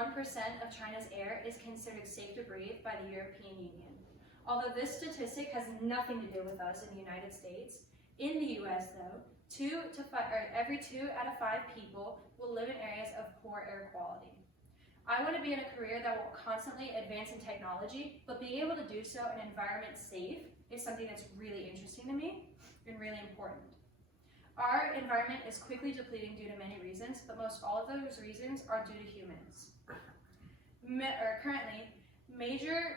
1% of China's air is considered safe to breathe by the European Union. Although this statistic has nothing to do with us in the United States, in the US though, every 2 out of 5 people will live in areas of poor air quality. I want to be in a career that will constantly advance in technology, but being able to do so in an environment safe is something that's really interesting to me and really important. Our environment is quickly depleting due to many reasons, but most all of those reasons are due to humans. Currently, major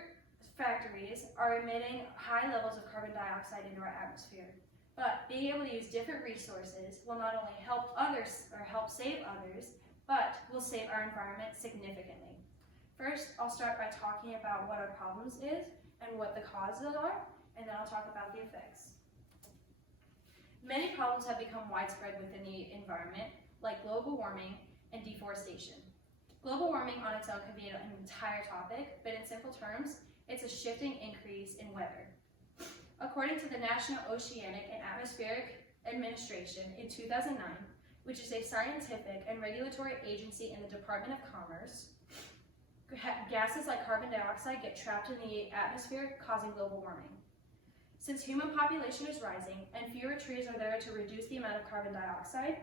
factories are emitting high levels of carbon dioxide into our atmosphere. But being able to use different resources will not only help others or help save others, but will save our environment significantly. First, I'll start by talking about what our problems is and what the causes are, and then I'll talk about the effects. Many problems have become widespread within the environment, like global warming and deforestation. Global warming on its own could be an entire topic, but in simple terms, it's a shifting increase in weather. According to the National Oceanic and Atmospheric Administration in 2009, which is a scientific and regulatory agency in the Department of Commerce, gases like carbon dioxide get trapped in the atmosphere, causing global warming. Since human population is rising and fewer trees are there to reduce the amount of carbon dioxide,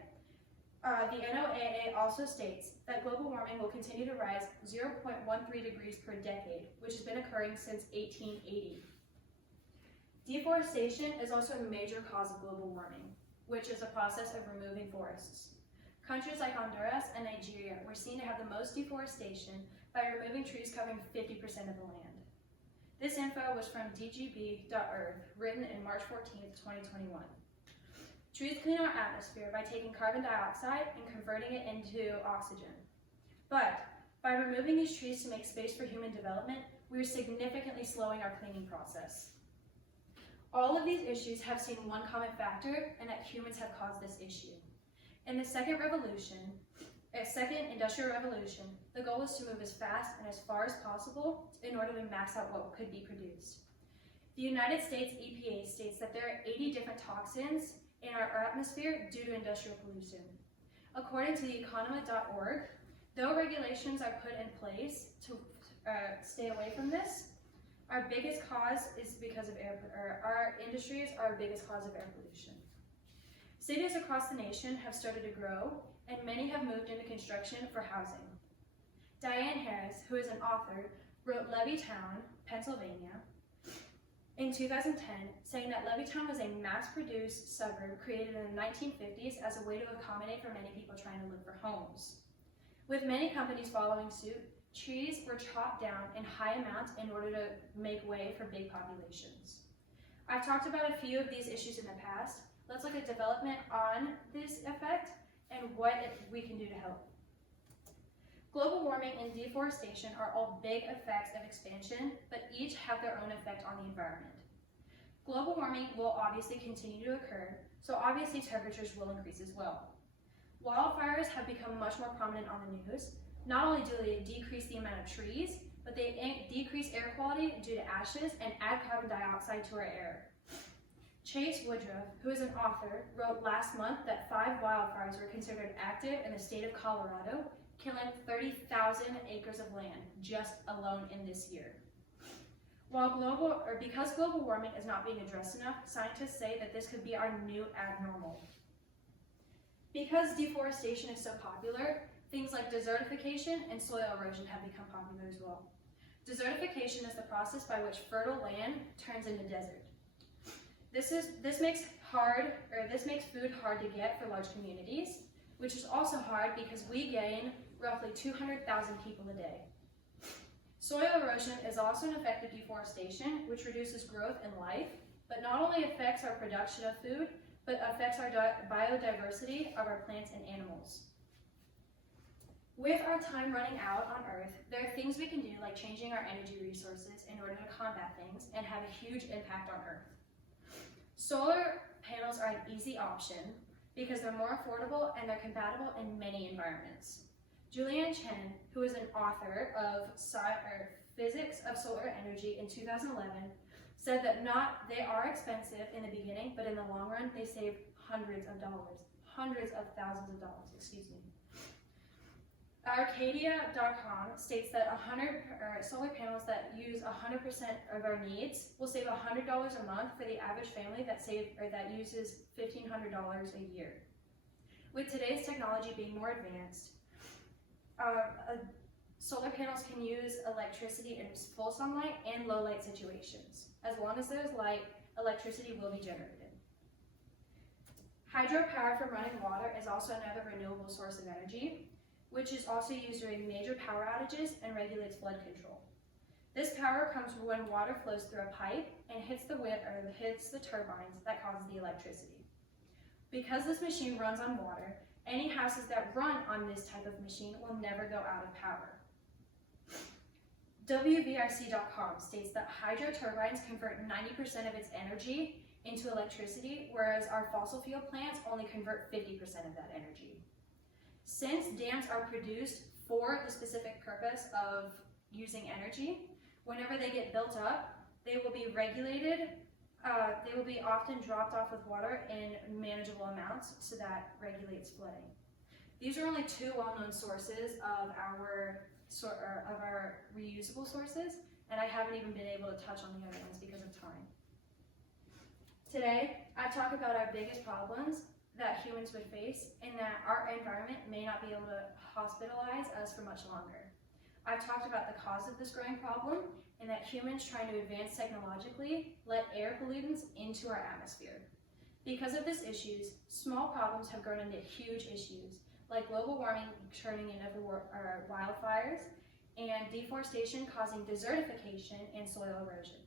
the NOAA also states that global warming will continue to rise 0.13 degrees per decade, which has been occurring since 1880. Deforestation is also a major cause of global warming, which is a process of removing forests. Countries like Honduras and Nigeria were seen to have the most deforestation by removing trees covering 50% of the land. This info was from dgb.earth, written in March 14, 2021. Trees clean our atmosphere by taking carbon dioxide and converting it into oxygen. But by removing these trees to make space for human development, we are significantly slowing our cleaning process. All of these issues have seen one common factor, and that humans have caused this issue. In the second industrial revolution, the goal was to move as fast and as far as possible in order to max out what could be produced. The United States EPA states that there are 80 different toxins in our atmosphere due to industrial pollution. According to theeconomist.org, though regulations are put in place to stay away from this, our biggest cause is because of our industries are our biggest cause of air pollution. Cities across the nation have started to grow, and many have moved into construction for housing. Diane Harris, who is an author, wrote Levittown, Pennsylvania, in 2010, saying that Levittown was a mass-produced suburb created in the 1950s as a way to accommodate for many people trying to look for homes. With many companies following suit, trees were chopped down in high amounts in order to make way for big populations. I've talked about a few of these issues in the past. Let's look at development on this effect and what we can do to help. Global warming and deforestation are all big effects of expansion, but each have their own effect on the environment. Global warming will obviously continue to occur, so obviously temperatures will increase as well. Wildfires have become much more prominent on the news. Not only do they decrease the amount of trees, but they decrease air quality due to ashes and add carbon dioxide to our air. Chase Woodruff, who is an author, wrote last month that 5 wildfires were considered active in the state of Colorado, killing 30,000 acres of land just alone in this year. Because global warming is not being addressed enough, scientists say that this could be our new abnormal. Because deforestation is so popular, things like desertification and soil erosion have become popular as well. Desertification is the process by which fertile land turns into desert. This makes food hard to get for large communities, which is also hard because we gain roughly 200,000 people a day. Soil erosion is also an effect of deforestation, which reduces growth and life, but not only affects our production of food, but affects our biodiversity of our plants and animals. With our time running out on Earth, there are things we can do like changing our energy resources in order to combat things and have a huge impact on Earth. Solar panels are an easy option because they're more affordable and they're compatible in many environments. Julian Chen, who is an author of Physics of Solar Energy in 2011, said that they are expensive in the beginning, but in the long run, they save hundreds of thousands of dollars, Arcadia.com states that solar panels that use 100% of our needs will save $100 a month for the average family that uses $1,500 a year. With today's technology being more advanced, solar panels can use electricity in full sunlight and low light situations. As long as there's light, electricity will be generated. Hydropower from running water is also another renewable source of energy, which is also used during major power outages and regulates flood control. This power comes when water flows through a pipe and hits the turbines that causes the electricity. Because this machine runs on water, any houses that run on this type of machine will never go out of power. WVRC.com states that hydro turbines convert 90% of its energy into electricity, whereas our fossil fuel plants only convert 50% of that energy. Since dams are produced for the specific purpose of using energy, whenever they get built up, they will be regulated. They will be often dropped off with water in manageable amounts, so that regulates flooding. These are only two well-known sources of our reusable sources, and I haven't even been able to touch on the other ones because of time. Today, I talk about our biggest problems that humans would face, and that our environment may not be able to hospitalize us for much longer. I've talked about the cause of this growing problem, and that humans trying to advance technologically let air pollutants into our atmosphere. Because of these issues, small problems have grown into huge issues, like global warming turning into wildfires, and deforestation causing desertification and soil erosion.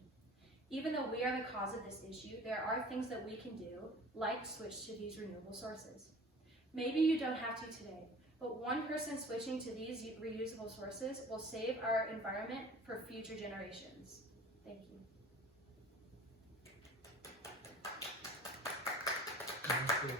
Even though we are the cause of this issue, there are things that we can do, like switch to these renewable sources. Maybe you don't have to today, but one person switching to these reusable sources will save our environment for future generations. Thank you. Thank you.